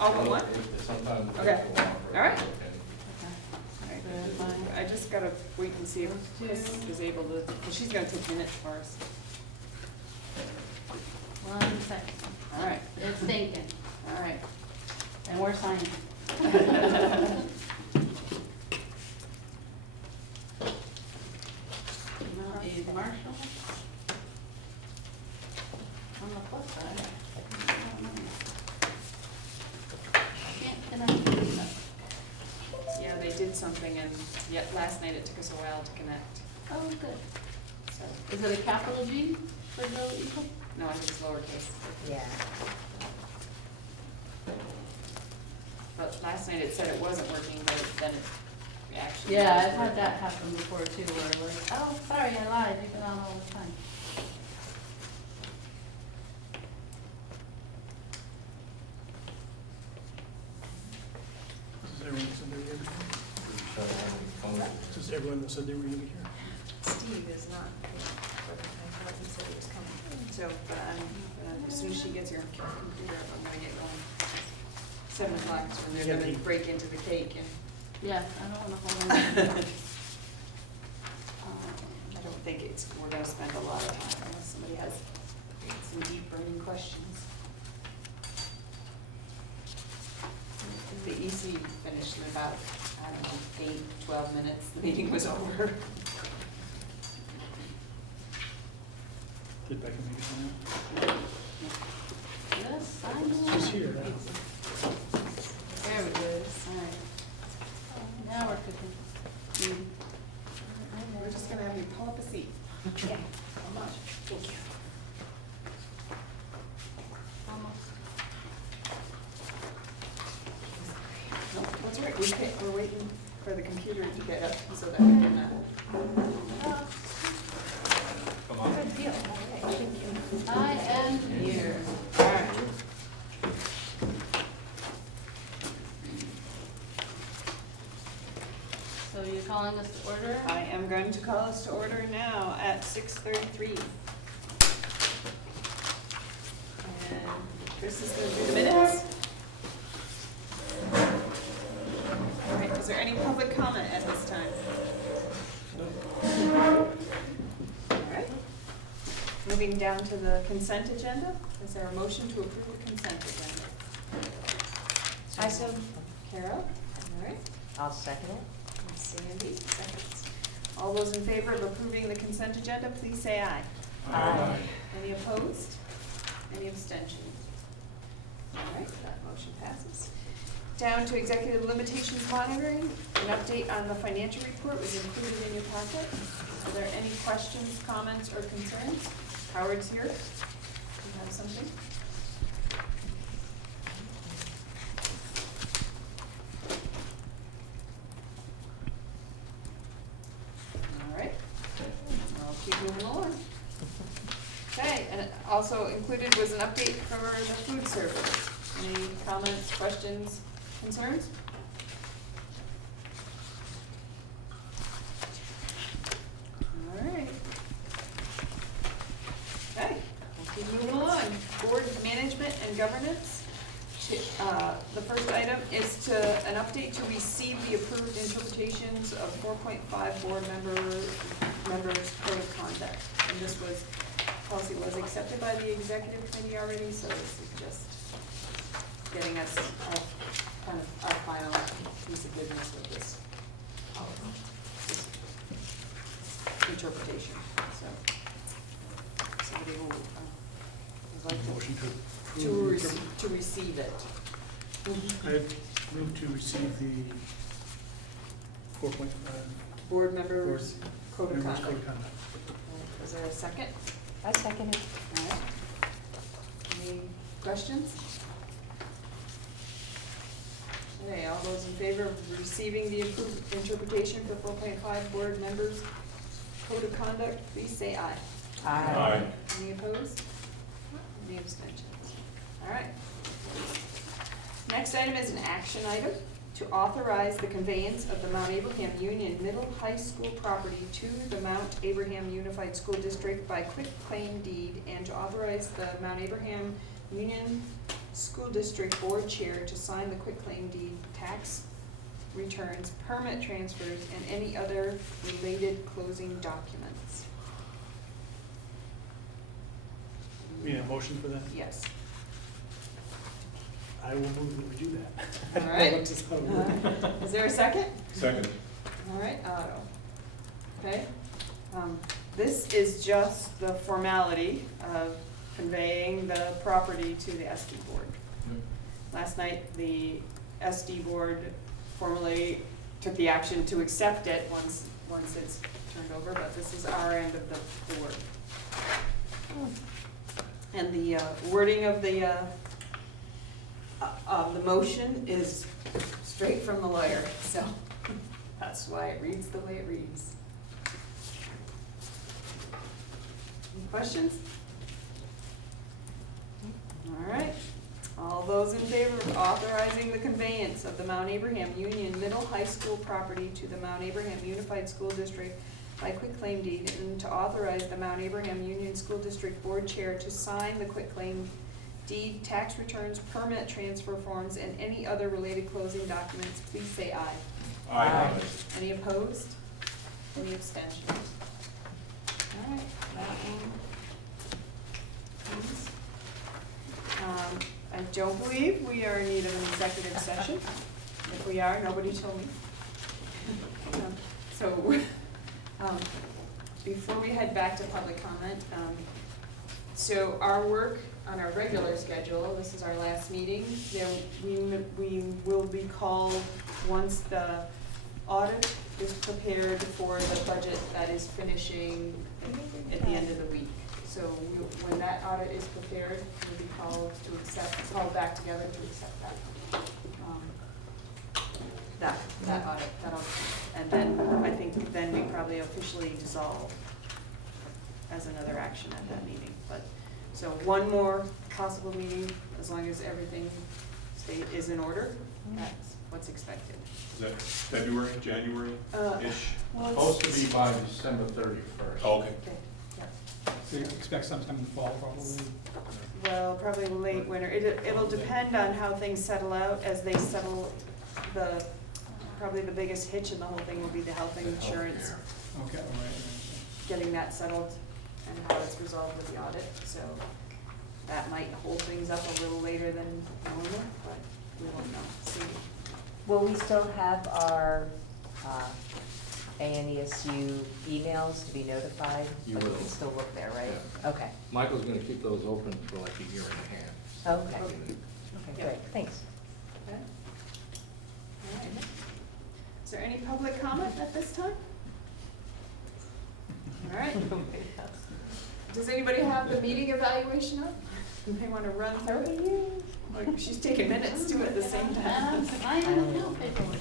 All but one? Sometimes. it Okay. takes a while for it to All right. work Alright, I just gotta wait and see if Chris is able to, well, she's gonna take minutes for us. 1 second. All right, It's thinking, all right. and we're signing. Now is Marshall. On the plus side. Can't connect to this. Yeah, they did something and yet last night it took us a while to connect, Oh, good. so, Is it a capital G for Go Eagle? no, I think it's lowercase. Yeah. But last night it said it wasn't working, but then it actually. Yeah, was I've had working. that happen before too, where like, oh, sorry, I lied, you've been on all the time. This is everyone that said they were here. out. This is everyone that said they were gonna be here. Steve is not here, but I thought he said he was coming. So, but as soon as she gets her computer, I'm gonna get going. 7 o'clock is when they're gonna break into the cake and, Yeah, I don't wanna hold on. I don't think we're gonna spend a lot of time unless somebody has some deep burning questions. The EC finished in about, I don't know, 8, 12 minutes, the meeting was over. Did Becca make it on Yes, I that? know. She's here now. There we go, alright. Now we're cooking. We're just gonna have you pull up a seat. Yeah. How much? Thank you. Almost. No, that's all right, we're waiting for the computer to get up so that we can, Come on. Good deal. Okay, thank you. I am here. all right. So you're calling us to order? I am going to call us to order now at 6:33. And Chris is gonna do the minutes. All right, is there any public comment at this time? All right. Moving down to the consent agenda, is there a motion to approve the consent agenda? I so. Carol, all right. I'll second it. And Sandy, seconds. All those in favor of approving the consent agenda, please say aye. Aye. Any opposed? Any abstentions? All right, that motion passes. Down to executive limitations monitoring, an update on the financial report was included in your packet. Are there any questions, comments, or concerns? Howard's here. You have something? All right, I'll keep moving along. Okay, and also included was an update for the food service. Any comments, questions, concerns? All right. Okay, we'll keep moving along. Board management and governance. The first item is an update to receive the approved interpretations of 4.5 board members' code of conduct. And this policy was accepted by the executive committee already, so this is just getting us kind of our final piece of business with this interpretation. So somebody will, would like Motion to to approve. to receive it. I move to receive the 4.5 Board members' code of members' conduct. code of conduct. Is there a second? I second it. All right. Any questions? Okay, all those in favor of receiving the approved interpretation for 4.5 board members' code of conduct, please say aye. Aye. Any opposed? Any abstentions? All right. Next item is an action item to authorize the conveyance of the Mount Abraham Union Middle High School property to the Mount Abraham Unified School District by quitclaim deed, and to authorize the Mount Abraham Union School District Board Chair to sign the quitclaim deed, tax returns, permit transfers, and any other related closing documents. We need a motion for that? Yes. I will move that we do that. All right. What's this how it works? Is there a second? Second. All right, Otto. Okay. This is just the formality of conveying the property to the SD Board. Last night, the SD Board formally took the action to accept it once it's turned over, but this is our end of the board. And the wording of the motion is straight from the lawyer, so that's why it reads the way it reads. Any questions? All right. All those in favor of authorizing the conveyance of the Mount Abraham Union Middle High School property to the Mount Abraham Unified School District by quitclaim deed, and to authorize the Mount Abraham Union School District Board Chair to sign the quitclaim deed, tax returns, permit transfer forms, and any other related closing documents, please say aye. Aye. Any opposed? Any abstentions? All right, that one. Please. I don't believe we are in need of an executive session. If we are, nobody told me. So, before we head back to public comment, so our work on our regular schedule, this is our last meeting, we will be called once the audit is prepared for the budget that is finishing at the end of the week. So when that audit is prepared, we'll be called back together to accept that audit. And then I think then we probably officially dissolve as another action at that meeting. But so one more possible meeting, as long as everything is in order. That's what's expected. Is that February, January-ish? Well, Supposed to be by December 31st. Oh, okay. Okay, yeah. So you expect sometime in the fall, probably? Well, probably late winter. It'll depend on how things settle out. As they settle, probably the biggest hitch in the whole thing will be the health insurance, Okay, all right. getting that settled and how it's resolved with the audit. So that might hold things up a little later than normal, but we won't know. See. Will we still have our ANESU emails to be notified? You But we will. can still look there, right? Okay. Michael's gonna keep those open for like a year and a half. Okay. Okay. Okay, Yeah. great, thanks. Okay. All right. Is there any public comment at this time? All right. Does anybody have the meeting evaluation up? They want to run through it? Like, she's taking minutes too at the same time. I don't know paperwork.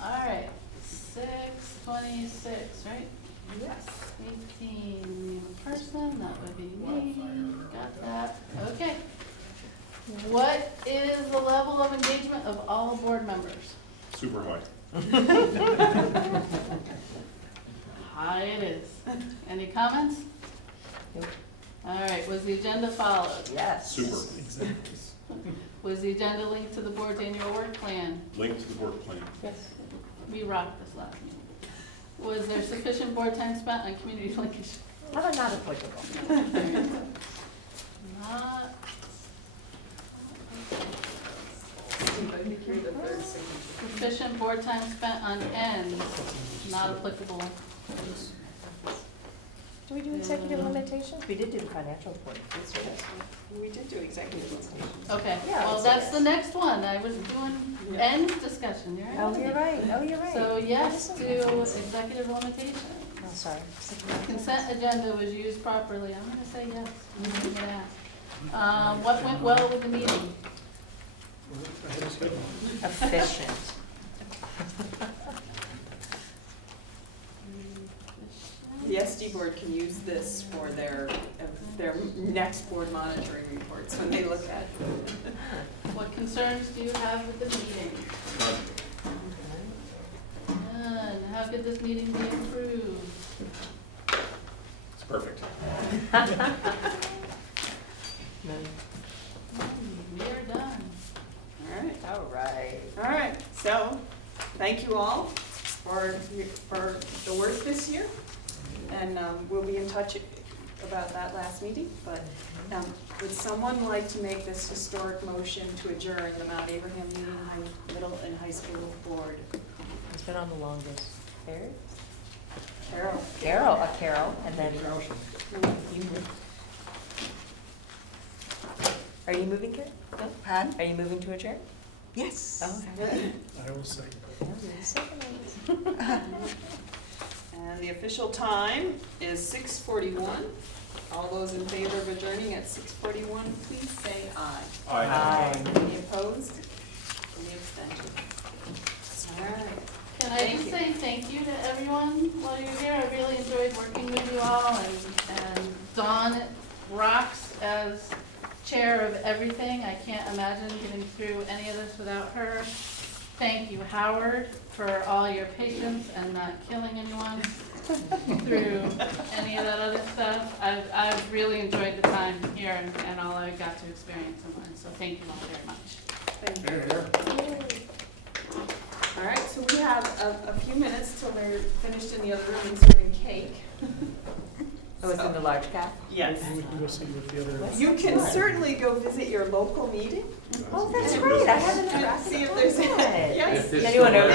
All right, 6/26, right? Yes. 18, person, that would be me, got that, okay. What is the level of engagement of all board members? Super high. High it is. Any comments? Nope. All right, was the agenda followed? Yes. Super. Exactly. Was the agenda linked to the board's annual work plan? Linked to the work plan. Yes. We rocked this last meeting. Was there sufficient board time spent on community linkage? How about not applicable? Not. I think you're the third signature. Sufficient board time spent on ends, not applicable. Do we do executive limitations? We did do the financial report. We did do executive limitations. Okay, Yeah, well, it's that's okay. the next one. I was doing Yeah. ends discussion, you're right. Oh, you're right, oh, you're right. So yes That to is okay. executive limitation. Oh, sorry. Consent agenda was used properly. I'm gonna say yes. I'm gonna ask. What went well with the meeting? I had a schedule. Efficient. The SD board can use this for their next board monitoring reports when they look at it. What concerns do you have with the meeting? None. How could this meeting be improved? It's perfect. So, thank you all for the work this year. And we'll be in touch about that last meeting. But would someone like to make this historic motion to adjourn the Mount Abraham Union Middle and High School Board? It's been on the longest. Carol? Carol. Carol, and then you move. Are you moving, Karen? No? Pardon? Are you moving to adjourn? Yes. Oh, okay. I will second. And the official time is 6:41. All those in favor of adjourning at 6:41, please say aye. Aye. Any opposed? Any abstentions? All right. Can I Thank just you. say thank you to everyone while you're here? I really enjoyed working with you all, and Dawn rocks as chair of everything. I can't imagine getting through any of this without her. Thank you, Howard, for all your patience and not killing anyone through any of that other stuff. I've really enjoyed the time here and all I got to experience and learn, so thank you all very much. Thank you. All right, so we have a few minutes till we're finished in the other room and serving cake. Oh, it's in the large cap? Yes. We can go see what the other. You can certainly go visit your local meeting. Oh, that's right, I haven't. And see if there's, yes. If this Anyone still over